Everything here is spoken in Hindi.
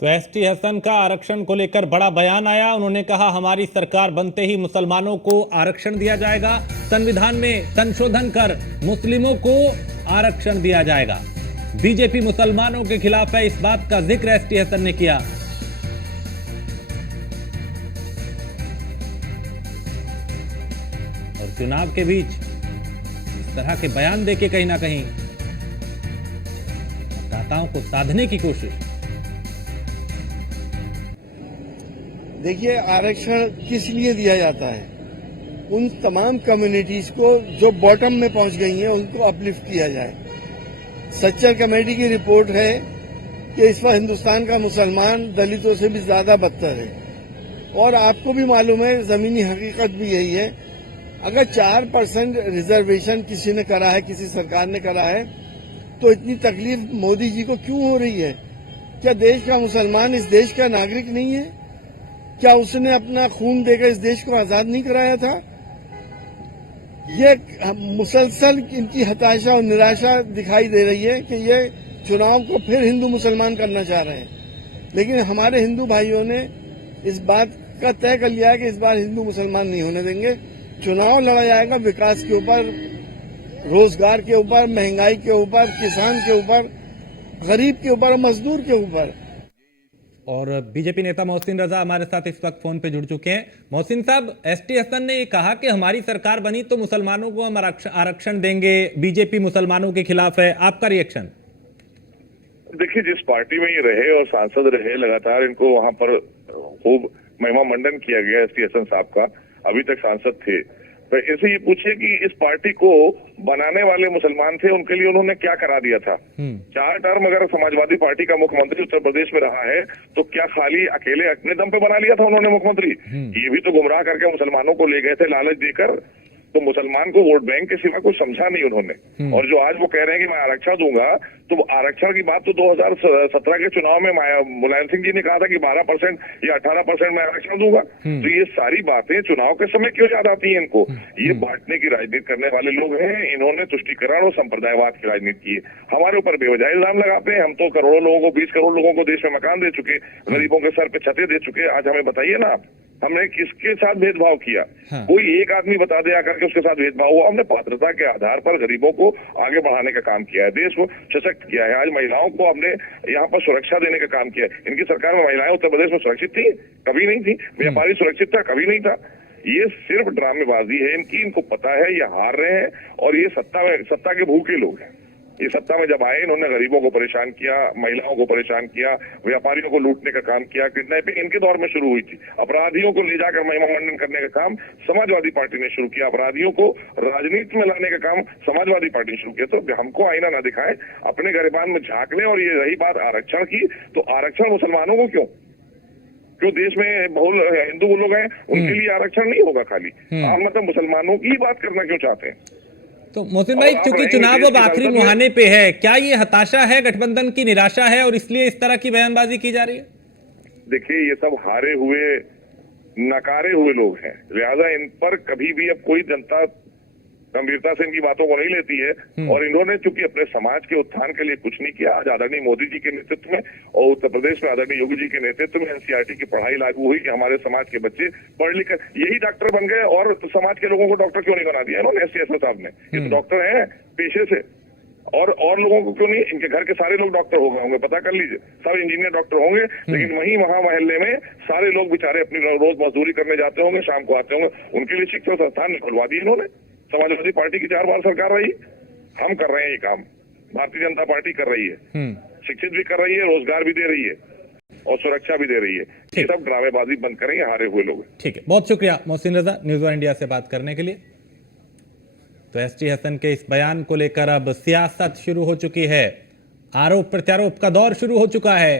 तो एसटी हसन का आरक्षण को लेकर बड़ा बयान आया। उन्होंने कहा हमारी सरकार बनते ही मुसलमानों को आरक्षण दिया जाएगा, संविधान में संशोधन कर मुस्लिमों को आरक्षण दिया जाएगा। बीजेपी मुसलमानों के खिलाफ है, इस बात का जिक्र एसटी हसन ने किया। और चुनाव के बीच इस तरह के बयान देके कहीं ना कहीं मतदाताओं को साधने की कोशिश। देखिए, आरक्षण किस लिए दिया जाता है? उन तमाम कम्युनिटीज को जो बॉटम में पहुंच गई हैं उनको अपलिफ्ट किया जाए। सच्चर कमेटी की रिपोर्ट है कि इस वक्त हिंदुस्तान का मुसलमान दलितों से भी ज्यादा बदतर है, और आपको भी मालूम है, जमीनी हकीकत भी यही है। अगर 4% रिजर्वेशन किसी ने करा है, किसी सरकार ने करा है, तो इतनी तकलीफ मोदी जी को क्यों हो रही है? क्या देश का मुसलमान इस देश का नागरिक नहीं है? क्या उसने अपना खून देकर इस देश को आजाद नहीं कराया था? ये मुसलसल इनकी हताशा और निराशा दिखाई दे रही है कि ये चुनाव को फिर हिंदू मुसलमान करना चाह रहे हैं। लेकिन हमारे हिंदू भाइयों ने इस बात का तय कर लिया है कि इस बार हिंदू मुसलमान नहीं होने देंगे। चुनाव लड़ा जाएगा विकास के ऊपर, रोजगार के ऊपर, महंगाई के ऊपर, किसान के ऊपर, गरीब के ऊपर और मजदूर के ऊपर। और बीजेपी नेता मोहसिन रजा हमारे साथ इस वक्त फोन पे जुड़ चुके हैं। मोहसिन साहब, एसटी हसन ने ये कहा कि हमारी सरकार बनी तो मुसलमानों को हम आरक्षण देंगे, बीजेपी मुसलमानों के खिलाफ है, आपका रिएक्शन? देखिए, जिस पार्टी में ये रहे और सांसद रहे, लगातार इनको वहां पर खूब महिमा मंडन किया गया एसटी हसन साहब का, अभी तक सांसद थे। तो ऐसे ये पूछिए कि इस पार्टी को बनाने वाले मुसलमान थे, उनके लिए उन्होंने क्या करा दिया था? 4 टर्म अगर समाजवादी पार्टी का मुख्यमंत्री उत्तर प्रदेश में रहा है, तो क्या खाली अकेले अपने दम पे बना लिया था उन्होंने मुख्यमंत्री? ये भी तो गुमराह करके मुसलमानों को ले गए थे लालच देकर। तो मुसलमान को वोट बैंक के सिवा कुछ समझा नहीं उन्होंने। और जो आज वो कह रहे हैं कि मैं आरक्षण दूंगा, तो आरक्षण की बात तो 2017 के चुनाव में मुलायम सिंह जी ने कहा था कि 12% या 18% में आरक्षण दूंगा। तो ये सारी बातें चुनाव के समय क्यों याद आती है इनको? ये बांटने की राजनीति करने वाले लोग हैं। इन्होंने तुष्टीकरण और संप्रदायवाद की राजनीति की है। हमारे ऊपर बेवजह इल्जाम लगाते हैं। हम तो करोड़ों लोगों को, 20 करोड़ लोगों को देश में मकान दे चुके, गरीबों के सर पे छतें दे चुके। आज हमें बताइए ना, हमने किसके साथ भेदभाव किया? कोई एक आदमी बता दे आकर के उसके साथ भेदभाव हुआ? हमने पात्रता के आधार पर गरीबों को आगे बढ़ाने का काम किया है, देश को सशक्त किया है। आज महिलाओं को हमने यहाँ पर सुरक्षा देने का काम किया है। इनकी सरकार में महिलाएं उत्तर प्रदेश में सुरक्षित थी? कभी नहीं थी। व्यापारी सुरक्षित था? कभी नहीं था। ये सिर्फ ड्रामेबाजी है इनकी। इनको पता है ये हार रहे हैं, और ये सत्ता के भूखे लोग हैं। ये सत्ता में जब आए, इन्होंने गरीबों को परेशान किया, महिलाओं को परेशान किया, व्यापारियों को लूटने का काम किया। किडनैपिंग इनके दौर में शुरू हुई थी। अपराधियों को ले जाकर महिमा मंडन करने का काम समाजवादी पार्टी ने शुरू किया। अपराधियों को राजनीति में लाने का काम समाजवादी पार्टी ने शुरू किया। तो हमको आईना ना दिखाएं, अपने गिरबान में झांक लें। और ये रही बात आरक्षण की, तो आरक्षण मुसलमानों को क्यों देश में बहुल हिंदू लोग हैं उनके लिए आरक्षण नहीं होगा? खाली आप मतलब मुसलमानों की ही बात करना क्यों चाहते हैं? तो मोहसिन भाई, चूंकि चुनाव अब आखिरी मुहाने पे है, क्या ये हताशा है, गठबंधन की निराशा है, और इसलिए इस तरह की बयानबाजी की जा रही है? देखिए, ये सब हारे हुए, नकारे हुए लोग हैं, लिहाजा इन पर कभी भी अब कोई जनता गंभीरता से इनकी बातों को नहीं लेती है। और इन्होंने चूंकि अपने समाज के उत्थान के लिए कुछ नहीं किया। आज आदरणीय मोदी जी के नेतृत्व में और उत्तर प्रदेश में आदरणीय योगी जी के नेतृत्व में एनसीईआरटी की पढ़ाई लागू हुई कि हमारे समाज के बच्चे पढ़ लिख कर यही डॉक्टर बन गए। और तो समाज के लोगों को डॉक्टर क्यों नहीं बना दिया इन्होंने? एसटी हसन साहब ने, ये तो डॉक्टर है पेशे से, और लोगों को क्यों नहीं? इनके घर के सारे लोग डॉक्टर हो गए होंगे, पता कर लीजिए, सब इंजीनियर डॉक्टर होंगे। लेकिन वहीं वहां मोहल्ले में सारे लोग बेचारे अपनी रोज मजदूरी करने जाते होंगे, शाम को आते होंगे। उनके लिए शिक्षण संस्थान खुलवा दिए इन्होंने। समाजवादी पार्टी की 4 बार सरकार रही, हम कर रहे हैं ये काम। भारतीय जनता पार्टी कर रही है, शिक्षित भी कर रही है, रोजगार भी दे रही है, और सुरक्षा भी दे रही है। ये सब ड्रामेबाजी बंद करेंगे, हारे हुए लोग। ठीक है, बहुत शुक्रिया Mohsin Raza news one India से बात करने के लिए। तो एसटी हसन के इस बयान को लेकर अब सियासत शुरू हो चुकी है, आरोप प्रत्यारोप का दौर शुरू हो चुका है।